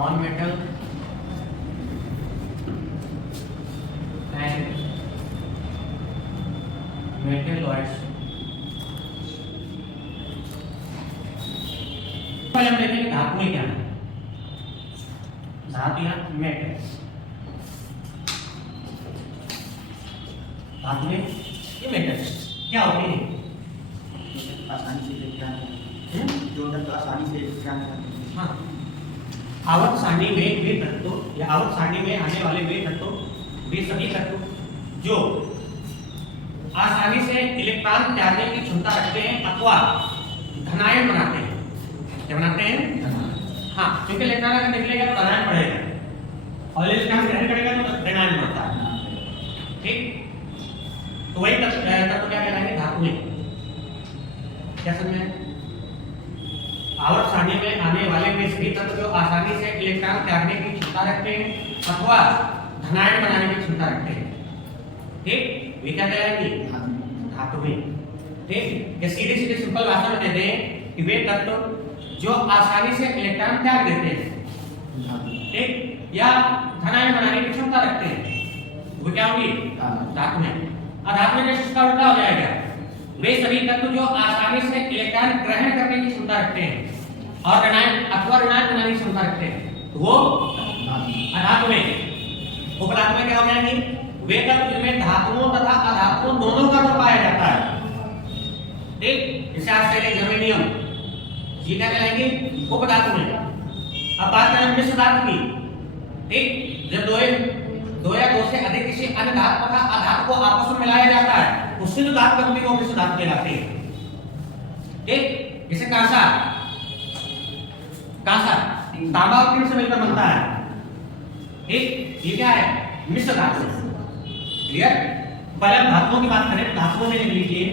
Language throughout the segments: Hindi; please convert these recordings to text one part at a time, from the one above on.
Non metal and metalloids. पहले हम देखेंगे धातु में क्या है। धातु या मेटल, धातु में ये मेटल क्या होती है? आसानी से जो तत्व आसानी से हाँ, आवर्त सारणी में वे तत्व या आवर्त सारणी में आने वाले वे तत्व, वे सभी तत्व जो आसानी से इलेक्ट्रॉन त्यागने की क्षमता रखते हैं अथवा धनायन बनाते हैं। क्या बनाते हैं? हाँ, क्योंकि इलेक्ट्रॉन अगर निकलेगा तो धनायन पड़ेगा और इलेक्ट्रॉन ग्रहण करेगा तो ऋणायन बनता है। ठीक, तो वही तत्व क्या कहलाएंगे? धातु में। क्या समझे? आवर्त सारणी में आने वाले वे सभी तत्व जो आसानी से इलेक्ट्रॉन त्यागने की क्षमता रखते हैं अथवा धनायन बनाने की क्षमता रखते हैं। ठीक, वे क्या कहलाएंगे? धातु में। ठीक, ये सीधे सीधे सिंपल भाषा में कहते हैं कि वे तत्व जो आसानी से इलेक्ट्रॉन त्याग देते हैं, ठीक, या धनायन बनाने की क्षमता रखते हैं, वो क्या होगी? धातु में। अधातु में जैसे इसका उल्टा हो जाएगा, वे सभी तत्व जो आसानी से इलेक्ट्रॉन ग्रहण करने की क्षमता रखते हैं और ऋणायन अथवा ऋणायन बनाने की क्षमता रखते हैं, वो अधातु में। उपधातु में क्या हो जाएंगे? वे तत्व जिनमें धातुओं तथा अधातुओं दोनों का गुण पाया जाता है। ठीक, जैसे आर्सेनिक, जर्मेनियम, ये क्या कहलाएंगे? उपधातु में। अब बात करें मिश्र धातु की। ठीक, जब दो या दो से अधिक किसी अन्य धातु तथा अधातु को आपस में मिलाया जाता है, उससे जो धातु बनती है वो मिश्र धातु कहलाती है। ठीक, जैसे कांसा तांबा और टिन से मिलकर बनता है। ठीक, ये क्या है? मिश्र धातु। क्लियर? पहले हम धातुओं की बात करें। धातुओं में लिख लीजिए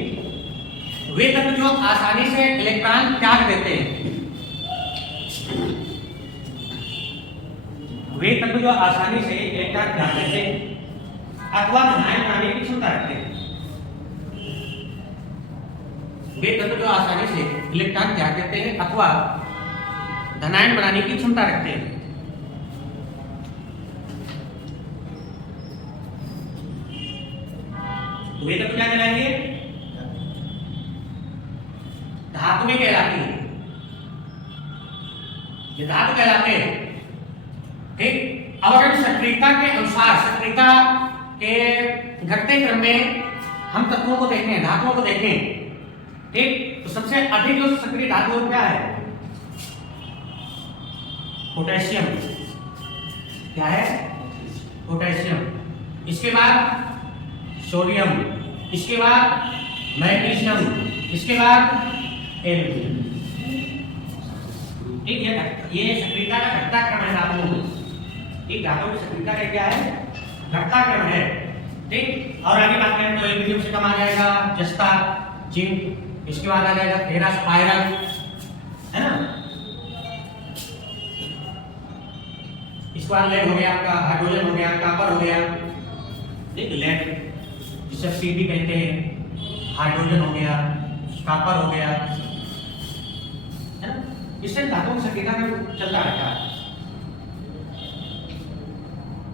वे तत्व जो आसानी से इलेक्ट्रॉन त्याग देते हैं, वे तत्व जो आसानी से इलेक्ट्रॉन त्याग देते हैं अथवा धनायन बनाने की क्षमता रखते हैं। वे तत्व जो आसानी से इलेक्ट्रॉन त्याग देते हैं अथवा धनायन बनाने की क्षमता रखते हैं। तो वे तत्व क्या कहलाएंगे? धातु में कहलाती है। ये धातु कहलाते हैं। ठीक, अब अगर सक्रियता के अनुसार, सक्रियता के घटते क्रम में हम तत्वों को देखें, धातुओं को देखें, ठीक, तो सबसे अधिक जो सक्रिय धातु क्या है? पोटेशियम। क्या है? पोटेशियम। इसके बाद सोडियम, इसके बाद मैग्नीशियम, इसके बाद एल्यूमिनियम। ठीक है, ये सक्रियता का घटता क्रम है धातुओं में। ठीक, धातुओं की सक्रियता का क्या है? घटता क्रम है। ठीक, और आगे बात करें तो एल्यूमिनियम से कम आ जाएगा जस्ता, जिंक, इसके बाद आ जाएगा फेरस, आयरन, है ना। इसके बाद लेड हो गया आपका, हाइड्रोजन हो गया, कॉपर हो गया। ठीक, लेड जिसे सीडी कहते हैं, हाइड्रोजन हो गया, कॉपर हो गया, है ना। इससे धातुओं की सक्रियता में चलता रहता है।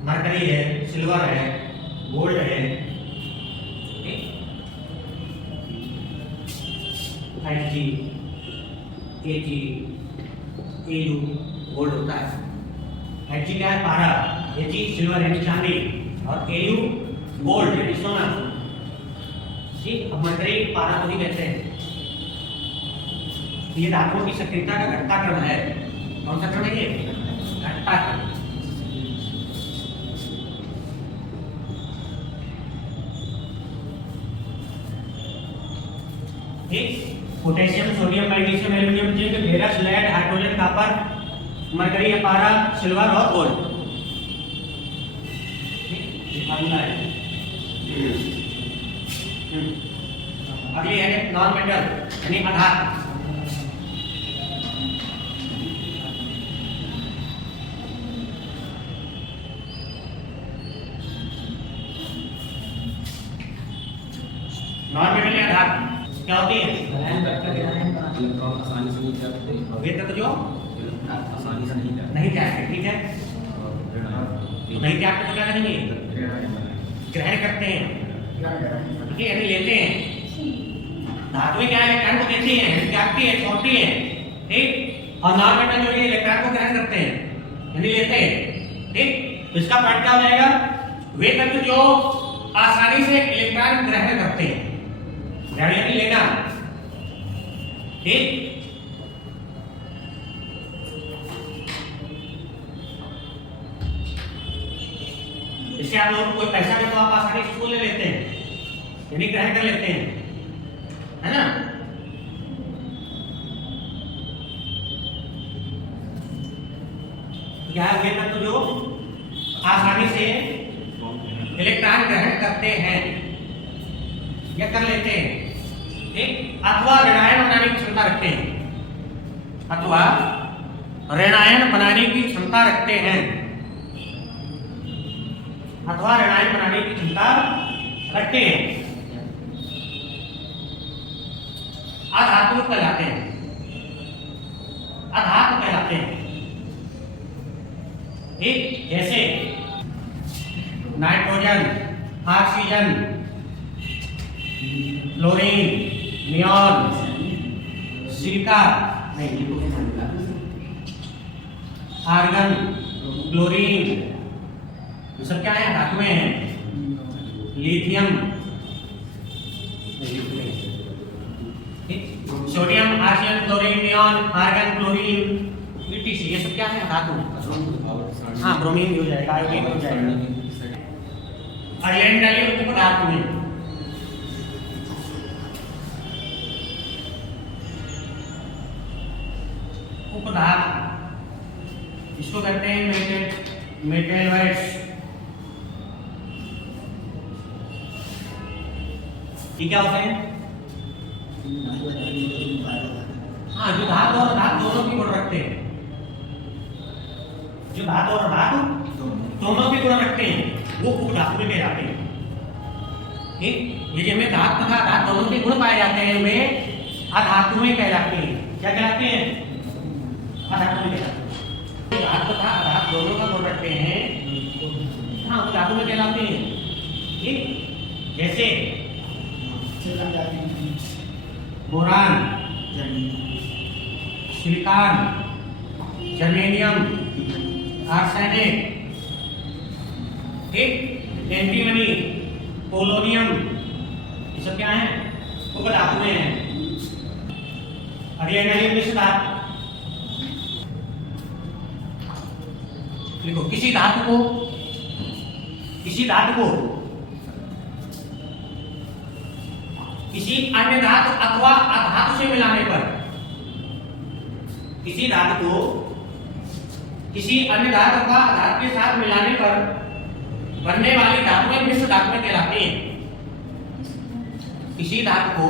मरकरी है, सिल्वर है, गोल्ड है, Hg, Ag, Au गोल्ड होता है। Hg क्या है? पारा, Ag सिल्वर यानी चांदी और Au गोल्ड यानी सोना। ठीक, अब मरकरी पारा को भी कहते हैं। ये धातुओं की सक्रियता का घटता क्रम है। कौन सा क्रम है ये? घटता क्रम। ठीक, potassium, sodium, magnesium, aluminium, zinc, ferrous, lead, hydrogen, copper, mercury, पारा, सिल्वर और गोल्ड। ये फार्मूला है। अगली है नॉन मेटल यानी अधातु। नॉन मेटल या धातु क्या होती है? इलेक्ट्रॉन आसानी से नहीं त्यागते वे तत्व जो आसानी से नहीं नहीं त्यागते, ठीक है। तो नहीं त्यागते तो क्या करेंगे? ग्रहण करते हैं, ठीक है, यानी लेते हैं। धातुएं क्या है? इलेक्ट्रॉन को देती हैं, त्यागती है, छोड़ती है, ठीक। और नॉन मेटल जो है इलेक्ट्रॉन को ग्रहण करते हैं, यानी लेते हैं, ठीक। तो इसका पार्ट क्या हो जाएगा? वे तत्व जो आसानी से इलेक्ट्रॉन ग्रहण करते हैं, ग्रहण यानी लेना, ठीक। इससे आप लोगों को कोई पैसा दे तो आप आसानी से उसको ले लेते हैं, यानी ग्रहण कर लेते हैं, है ना। क्या वे तत्व जो आसानी से इलेक्ट्रॉन ग्रहण करते हैं या कर लेते हैं, ठीक, अथवा ऋणायन बनाने की क्षमता रखते हैं, अथवा ऋणायन बनाने की क्षमता रखते हैं, अथवा ऋणायन बनाने की क्षमता रखते हैं, अधातु कहलाते हैं, अधातु कहलाते हैं, ठीक। जैसे nitrogen, oxygen, chlorine, neon, silica, argon, chlorine, ये सब क्या है? धातुएं हैं। Lithium, sodium, oxygen, chlorine, neon, argon, chlorine, ETC, ये सब क्या है? धातु। हाँ, ब्रोमीन भी हो जाएगा, आयोडीन हो जाएगा। आयरन डालिए उपधातु में, उपधातु इसको कहते हैं मेटलॉइड्स। ये क्या होते हैं? हाँ, जो धातु और धातु दोनों की गुण रखते हैं, जो धातु और धातु दोनों के गुण रखते हैं वो उपधातु में कहलाते हैं, ठीक। ये जिनमें धातु तथा धातु दोनों के गुण पाए जाते हैं वे अधातु में कहलाते हैं। क्या कहलाते हैं? अधातु में कहलाते हैं। धातु तथा अधातु दोनों का गुण रखते हैं, हाँ, उपधातु में कहलाते हैं, ठीक। जैसे बोरान, सिलिकॉन, जर्मेनियम, आर्सेनिक, ठीक, एंटीमनी, पोलोनियम, ये सब क्या है? उपधातु में है। अगले नहीं मिश्र धातु लिखो। किसी धातु को किसी अन्य धातु अथवा अधातु से मिलाने पर, किसी धातु को किसी अन्य धातु अथवा अधातु के साथ मिलाने पर बनने वाली धातुएं मिश्र धातुएं कहलाती हैं। किसी धातु को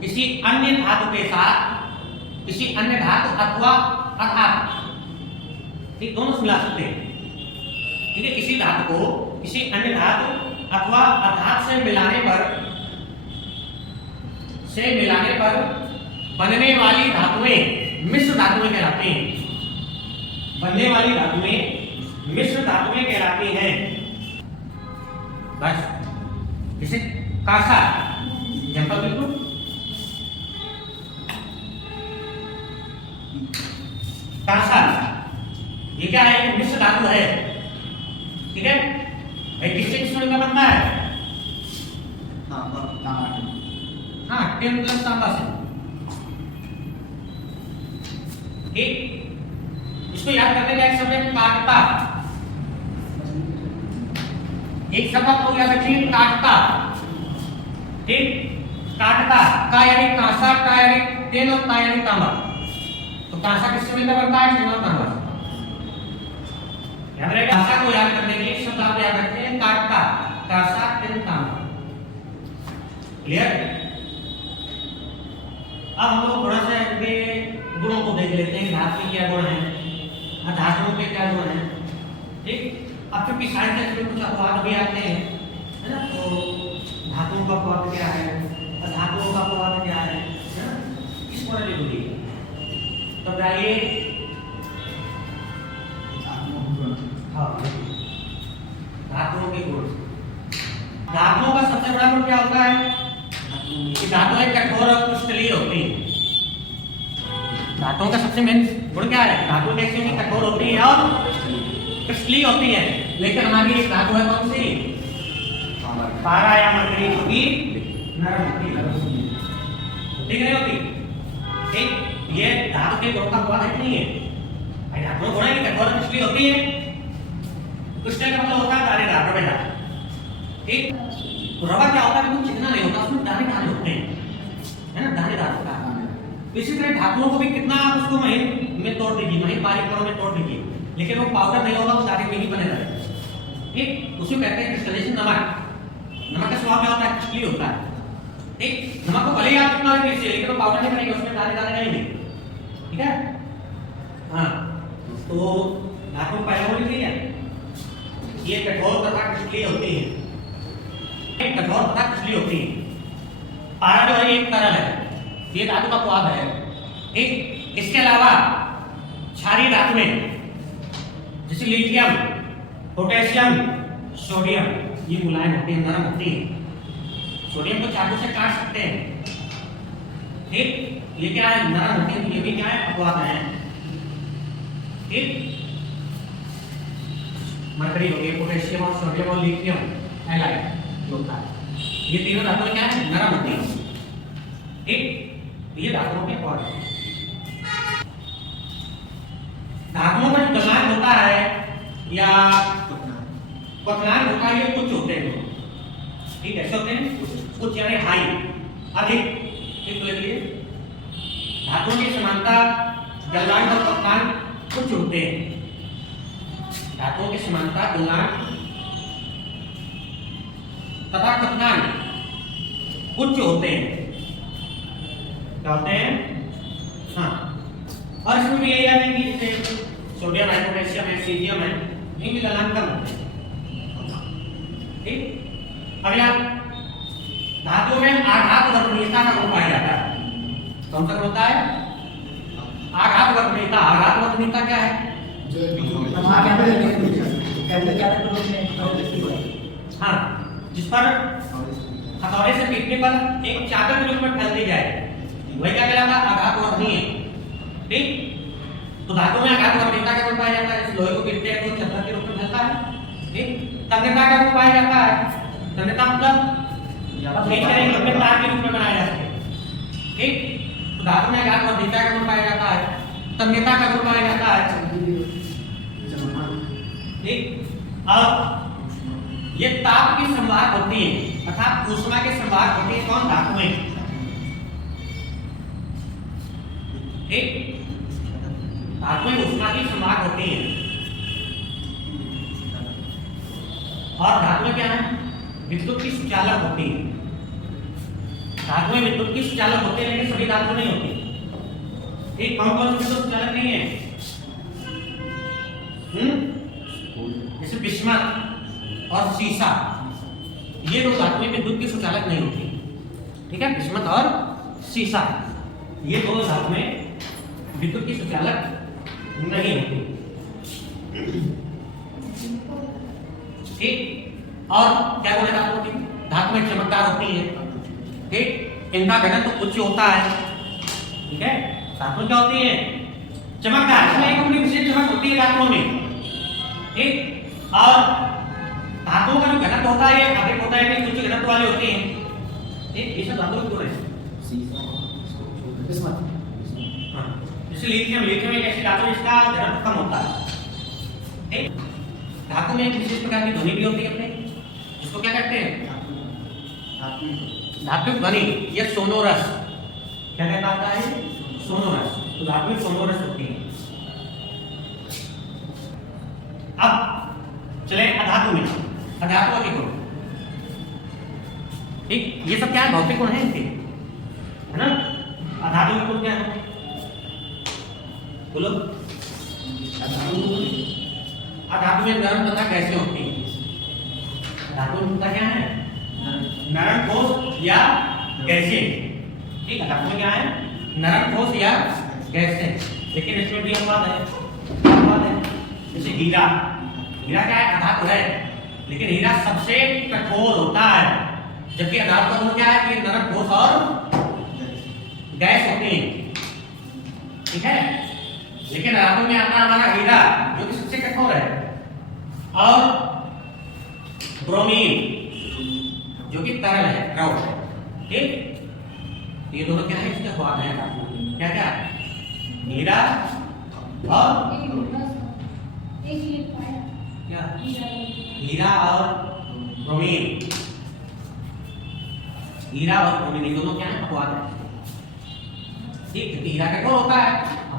किसी अन्य धातु के साथ, किसी अन्य धातु अथवा अधातु, ठीक, दोनों से मिला सकते हैं, ठीक है। किसी धातु को किसी अन्य धातु अथवा अधातु से मिलाने पर बनने वाली धातुएं मिश्र धातुएं कहलाती हैं। बनने वाली धातुएं मिश्र धातुएं कहलाती हैं। बस, जैसे कांसा, एग्जांपल बिल्कुल, कांसा, ये क्या है? मिश्र धातु है, ठीक है। किससे किस में बनता है? हाँ, टिन प्लस तांबा से, ठीक। इसको याद करने का एक शब्द है काटता। एक शब्द आप लोग याद रखिए, काटता, ठीक। काटता, का यानी कांसा, टा यानी टिन और ता यानी तांबा। तो कांसा किससे मिलकर बनता है? टिन और तांबा। याद रहेगा। कांसा को याद करने के लिए शब्द आप याद रखते हैं, काटता, कांसा, टिन, तांबा। क्लियर? अब हम लोग थोड़ा सा इनके गुणों को देख लेते हैं। धातु के क्या गुण हैं, अधातुओं के क्या गुण हैं, ठीक। अब चूंकि साइंस में कुछ अपवाद भी आते हैं, है ना, तो धातुओं का अपवाद क्या है, अधातुओं का अपवाद क्या है ना, इस पर जरूरी है। तो डालिए होता है कि धातुएं कठोर और क्रिस्टलीय होती हैं। धातुओं का सबसे मेन गुण क्या है? धातुएं कैसी होती, कठोर होती है और क्रिस्टलीय होती है। लेकिन हमारी एक धातु है कौन सी? पारा या मरकरी, जो कि नरम होती है। ठीक नहीं होती? ठीक, ये धातु के गुण का अपवाद है कि नहीं है? भाई धातुओं गुण है कि कठोर और क्रिस्टलीय होती है। क्रिस्टल का मतलब होता है दानेदार, रबेदार। ठीक, तो रबर क्या होता है? बिल्कुल चिकना नहीं होता, उसमें दाने दाने होते हैं, है ना, दानेदार होता है। इसी तरह धातुओं को भी कितना आप उसको महीन में तोड़ दीजिए, महीन बारीक कणों में तोड़ दीजिए, लेकिन वो पाउडर नहीं होगा, वो दाने में ही बने रहेगा। ठीक, उसी को कहते हैं क्रिस्टलाइजेशन। नमक, नमक का स्वभाव क्या होता है? क्रिस्टलीय होता है। ठीक, नमक को भले ही आप कितना भी पीसिए, लेकिन वो पाउडर नहीं बनेगा, उसमें दाने दाने रहेंगे। ठीक है, हाँ। तो धातु पहले वो लिख लिया, ये कठोर तथा क्रिस्टलीय होती है। कठोर तथा क्रिस्टलीय होती है। पारा जो है एक तरल है, ये धातु का अपवाद है। ठीक, इसके अलावा क्षारीय धातुएं जैसे लिथियम, पोटेशियम, सोडियम, ये मुलायम होती है, नरम होती है। सोडियम को चाकू से काट सकते हैं। ठीक, ये क्या है? नरम होती है, ये भी क्या है? अपवाद है। ठीक, मरकरी हो गई, पोटेशियम और सोडियम और लिथियम हैलाइड होता है। ये तीनों धातुएं क्या है? नरम होती हैं। ठीक, ये धातुओं के अपवाद हैं। धातुओं का जो गलनांक होता है या क्वथनांक होता है, ये कुछ होते हैं। ठीक, ऐसे होते हैं कुछ, यानी हाई, अधिक। ठीक, तो लिखिए धातुओं की समानता, गलनांक और क्वथनांक कुछ होते हैं। धातुओं की समानता, गलनांक तथा क्वथनांक उच्च होते हैं। क्या होते हैं? हाँ, और इसमें भी यही है कि जैसे सोडियम है, पोटेशियम है, सीजियम है, इनके गलनांक कम होते हैं। ठीक, अगला धातु में आघात वर्णनीयता का गुण पाया जाता है। कौन सा होता है? आघात वर्णनीयता। आघात वर्णनीयता क्या है? हाँ, जिस पर हथौड़े से पीटने पर एक चादर के रूप में फैलती जाए, वही क्या कहलाता है? आघात वर्णनीय। ठीक, तो धातु में आघात वर्णनीयता का गुण पाया जाता है। जैसे लोहे को पीटते हैं तो चादर के रूप में फैलता है। ठीक, तन्यता का गुण पाया जाता है। तन्यता मतलब लंबे तार के रूप में बनाया जाता है। ठीक, तो धातु में आघात वर्णनीयता का गुण पाया जाता है, तन्यता का गुण पाया जाता है। ठीक, अब ये ताप की संवाहक होती है, अर्थात ऊष्मा के संवाहक होती है। कौन? धातुएं। ठीक, धातुएं ऊष्मा की संवाहक होती हैं। और धातुएं क्या है? विद्युत की सुचालक होती है। धातुएं विद्युत की सुचालक होती है, लेकिन सभी धातु नहीं होती। ठीक, कौन कौन सी विद्युत सुचालक नहीं है? जैसे बिस्मथ और सीसा, ये दो धातुएं विद्युत की सुचालक नहीं होती। ठीक है, बिस्मथ और सीसा, ये दो धातुएं विद्युत की सुचालक नहीं होती। ठीक, और क्या बोले धातु होती? धातुएं चमकदार होती है। ठीक, इनका घनत्व तो उच्च होता है। ठीक है, धातुएं क्या होती है? चमकदार, इसमें एक अपनी विशेष चमक होती है धातुओं में। ठीक, और धातुओं का जो घनत्व होता है ये अधिक होता है, कि उच्च घनत्व वाले होते हैं। ठीक, ये सब धातुओं के गुण हैं। हाँ, जैसे लिथियम, लिथियम एक ऐसी धातु जिसका घनत्व कम होता है। ठीक, धातु में एक विशेष प्रकार की ध्वनि भी होती है अपने, जिसको क्या कहते हैं? धात्विक ध्वनि या सोनोरस। क्या कहता आता है? सोनोरस। तो धात्विक सोनोरस होती है। अब चले अधातु में। अधातुओं के गुण। ठीक, ये सब क्या है? भौतिक गुण है इनके, है ना। अधातु के गुण क्या है? बोलो। अधातु में नरम तथा गैसें होती हैं। धातु में क्या है? नरम, ठोस या गैसें। ठीक, धातु में क्या है? नरम, ठोस या गैसें। लेकिन इसमें भी अपवाद है। जैसे हीरा, हीरा क्या है? अधातु है, लेकिन हीरा सबसे कठोर होता है। जबकि अधातु का गुण क्या है कि नरक ठोस और गैस होते हैं, ठीक है। लेकिन धातु में आता है हमारा हीरा जो कि सबसे कठोर है, और ब्रोमीन जो कि तरल है, द्रव है, ठीक। ये दोनों क्या है, इसके स्वाद है क्या क्या, हीरा और क्या, हीरा और ब्रोमीन, हीरा और ब्रोमीन ये दोनों क्या है, अपवाद है, ठीक। क्योंकि हीरा कठोर होता है,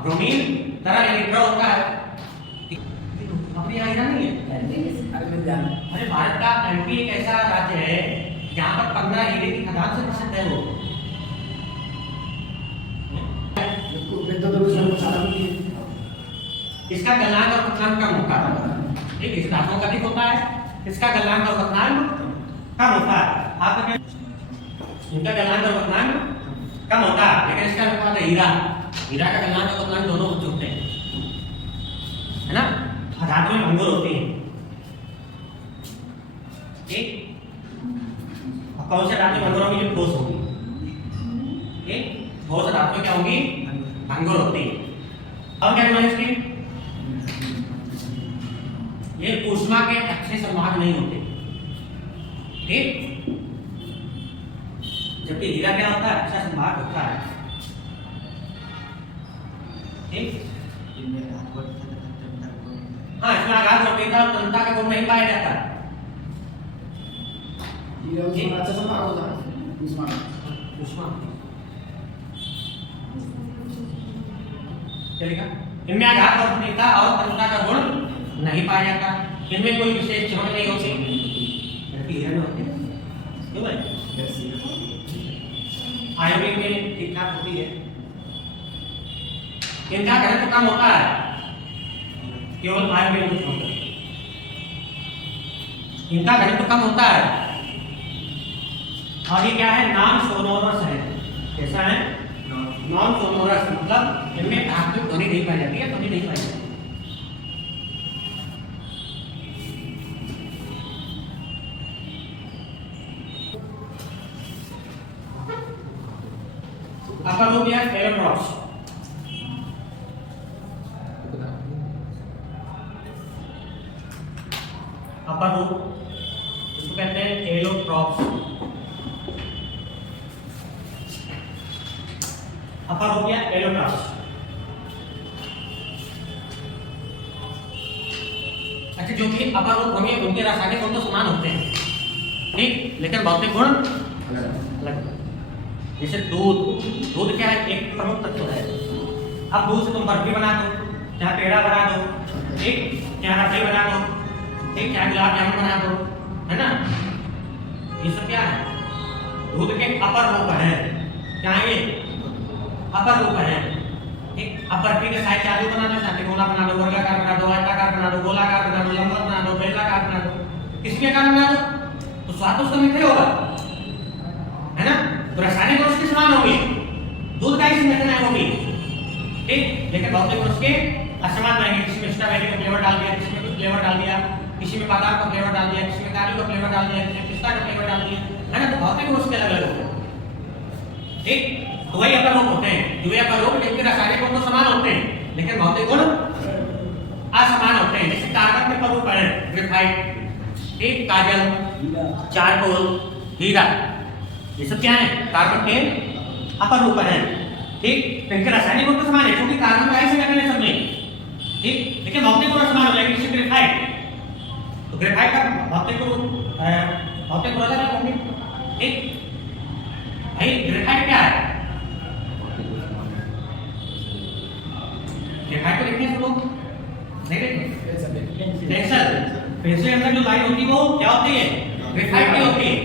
ब्रोमीन तरल यानी द्रव होता है। अपने यहाँ हीरा नहीं है। अरे भारत का एमपी एक ऐसा राज्य है जहाँ पर 15 हीरे की खदान से प्रसिद्ध है वो। इसका गलनांक और पतनांक कम होता है, ठीक। इस धातुओं का अधिक होता है, इसका गलनांक और पतनांक कम होता है। आपका क्या, इनका गलनांक और पतनांक कम होता है, लेकिन इसका अनुपात है हीरा, हीरा का गलनांक और पतनांक दोनों उच्च होते हैं, है ना। धातु में भंगुर होती है, ठीक। अब कौन से धातु भंगुर होगी, जो ठोस होगी, ठीक। ठोस धातु क्या होगी, भंगुर होती है। और क्या है इसके, ये ऊष्मा के अच्छे संवाहक नहीं होते, ठीक। जबकि हीरा क्या होता है, अच्छा संवाहक होता है, ठीक। हाँ, इसमें आघात वक्रता और तन्यता का गुण नहीं पाया जाता, अच्छा संभाग होता है ऊष्मा चलेगा। इनमें आघात वक्रता और तन्यता का गुण नहीं पाया जाता, इनमें कोई विशेष चमक नहीं होती, जबकि हीरा में होती है, क्यों भाई, आयोडीन में ठीक ठाक होती है। इनका घनत्व कम होता है, केवल आयोडीन में होता है, इनका घनत्व कम होता है। और ये क्या है, नॉन सोनोरस है, कैसा है, नॉन सोनोरस, मतलब इनमें धात्विक ध्वनि नहीं पाई जाती है, ध्वनि नहीं पाई जाती। अपर रूप या एलोट्रॉप्स, अपर रूप इसको कहते हैं एलोट्रॉप्स। अपर रूप या एलोट्रॉप्स, अच्छा जो कि अपर रूप होंगे उनके रासायनिक गुण तो समान होते हैं, ठीक, लेकिन भौतिक गुण अलग। जैसे दूध, दूध क्या है, एक प्रमुख तत्व है। अब दूध से तुम बर्फी बना दो, चाहे पेड़ा बना दो, ठीक, चाहे रबड़ी बना दो, ठीक, चाहे गुलाब जामुन बना दो, है ना। ये सब क्या है, दूध के अपर रूप है, क्या ये अपर रूप है, ठीक। अब बर्फी के साइज चालू बना दो, चाहे गोला बना दो, वर्गाकार बना दो, आयताकार बना दो, गोलाकार बना दो, लंबवत बना दो, बेलनाकार बना दो, किसके कारण बना दो, तो स्वाद उसका मीठा होगा, है ना। तो रासायनिक गुण उसके समान होंगे, दूध का ही संरचना होगी, ठीक, लेकिन भौतिक गुण उसके असमान रहेंगे। किसी में स्ट्रॉबेरी का फ्लेवर डाल दिया, किसी में कुछ फ्लेवर डाल दिया, किसी में बादाम का फ्लेवर डाल दिया, किसी में काजू का फ्लेवर डाल दिया, किसी में पिस्ता का फ्लेवर डाल दिया, है ना। तो भौतिक गुण उसके अलग अलग होते हैं, ठीक। तो वही अपर रूप होते हैं, जो अपर रूप जिनके रासायनिक गुण तो समान होते हैं लेकिन भौतिक गुण असमान होते हैं। जैसे कार्बन के अपर रूप है ग्रेफाइट, ठीक, काजल, चारकोल, हीरा, ये सब क्या है, कार्बन के अपर रूप है, ठीक। तो इनके रासायनिक गुण तो समान है, क्योंकि कार्बन का ऐसे लगने सब में, ठीक, लेकिन भौतिक गुण समान हो जाएंगे। जैसे ग्रेफाइट, तो ग्रेफाइट का भौतिक गुण अलग होंगे, ठीक। भाई ग्रेफाइट क्या है, ग्रेफाइट को देखिए सब लोग, नहीं देखें, पेंसिल, पेंसिल के अंदर जो लाइन होती है वो क्या होती है, ग्रेफाइट की होती है,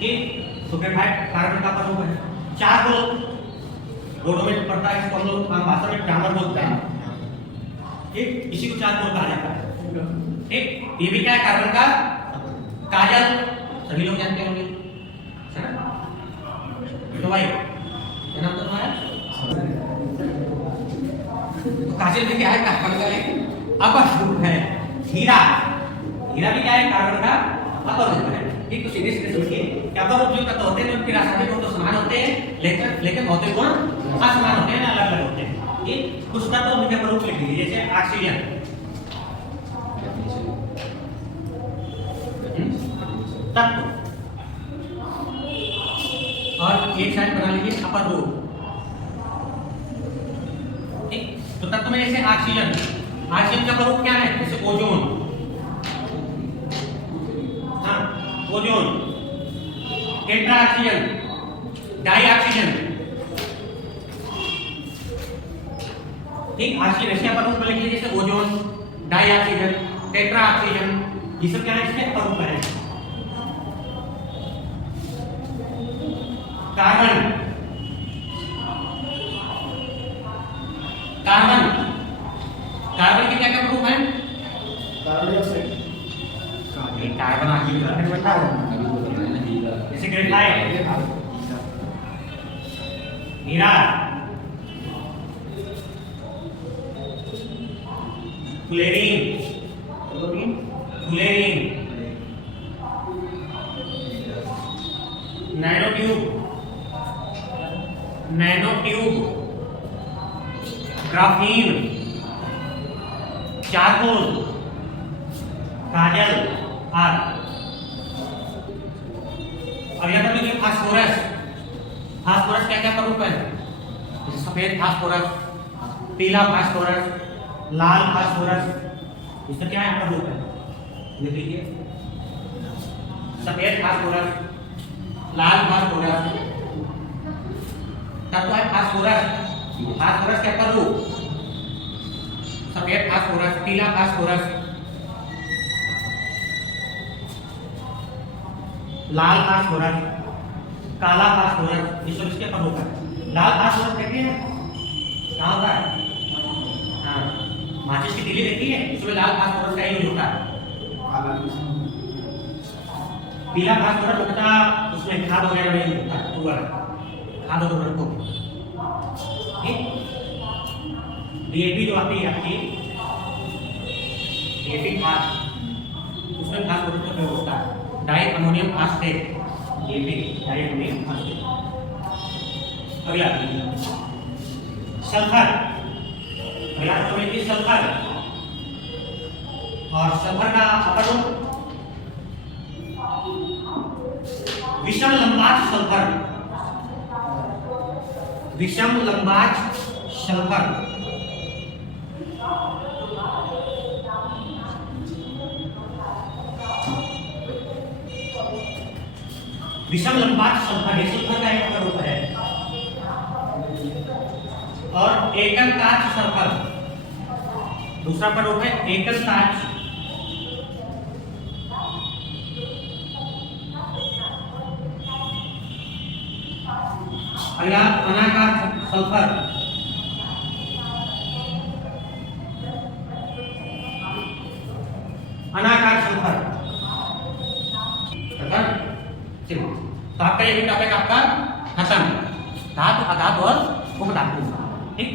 ठीक। तो ग्रेफाइट कार्बन का अपर रूप है। चारकोल बोर्डों में पड़ता है, इसको हम लोग आम भाषा में डामर बोलते हैं, ठीक, इसी को चारकोल कहा जाता है, ठीक। ये भी क्या है, कार्बन का काजल, सभी लोग जानते होंगे, है ना। तो भाई क्या नाम था तुम्हारा, तो काजल में क्या है, कार्बन का एक अपर रूप है। हीरा, हीरा भी क्या है, कार्बन का अपर रूप है। ठीक, तो सीधे सीधे समझिए कि अपरोक्ष जो तत्व होते हैं उनके रासायनिक गुण तो समान होते हैं, लेकिन भौतिक गुण असमान होते हैं, अलग अलग होते हैं। ठीक, कुछ तत्व उनके अपरोक्ष लिख दीजिए, जैसे ऑक्सीजन तत्व, और एक साइड बना लीजिए अपरोक्ष। ठीक, तो तत्व में जैसे ऑक्सीजन, ऑक्सीजन का अपरोक्ष क्या है? जैसे ओजोन, हाँ ozone, tetra oxygen, dioxygen. ठीक, ऑक्सीजन इसके अपरोक्ष में लिखिए, जैसे ozone, dioxygen, tetra oxygen, ये सब क्या है? इसके अपरोक्ष है। कार्बन, कार्बन, कार्बन के क्या क्या प्रूफ है? कार्बन डाइऑक्साइड, कार्बन ऑक्सीजन बनता है, जैसे ग्रेफाइट, हीरा, fluorine, fluorine, nanotube, nanotube, graphene, charcoal, काजल आदि। अगला टॉपिक है फास्फोरस। फास्फोरस क्या क्या प्रमुख है? जैसे सफेद फास्फोरस, पीला फास्फोरस, लाल फास्फोरस, इसका क्या है प्रमुख है? लिख लीजिए, सफेद फास्फोरस, लाल फास्फोरस, तत्व है फास्फोरस। फास्फोरस क्या प्रमुख? सफेद फास्फोरस, पीला फास्फोरस, लाल फास्फोरस, काला फास्फोरस, ये सब इसके प्रमुख है। लाल फास्फोरस देखिए कहाँ होता है? हाँ, माचिस की तीली देखी है, इसमें लाल फास्फोरस का यूज होता है। पीला फास्फोरस होता उसमें खाद वगैरह नहीं होता, खाद वगैरह को। ठीक, डीएपी जो आती है आपकी, डीएपी खाद, उसमें फास्फोरस का प्रयोग होता है। Di ammonium phosphate, DAP, di ammonium phosphate. अगला सल्फर, अगला तो है सल्फर, और सल्फर का अपरोक्ष विषम लंबाच सल्फर, विषम लंबाच सल्फर, विषम लंबाच सल्फर, ये सल्फर का एक प्ररूप है। और एकल काच सल्फर, दूसरा प्ररूप है एकल काच। अगला अनाकार सल्फर, अनाकार सल्फर। चलो, तो आपका ये टॉपिक आपका खत्म, धातु, अधातु और उपधातु। ठीक,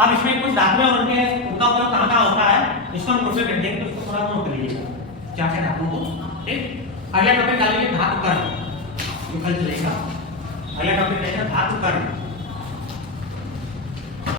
अब इसमें कुछ धातु और उनका उपयोग कहाँ कहाँ होता है, इसको हम प्रोसेस कर देंगे, तो उसको थोड़ा नोट कर लीजिए क्या क्या धातु को। ठीक, अगला टॉपिक डालिए धातु कर्ण, जो कल चलेगा। अगला टॉपिक रहेगा धातु कर्ण।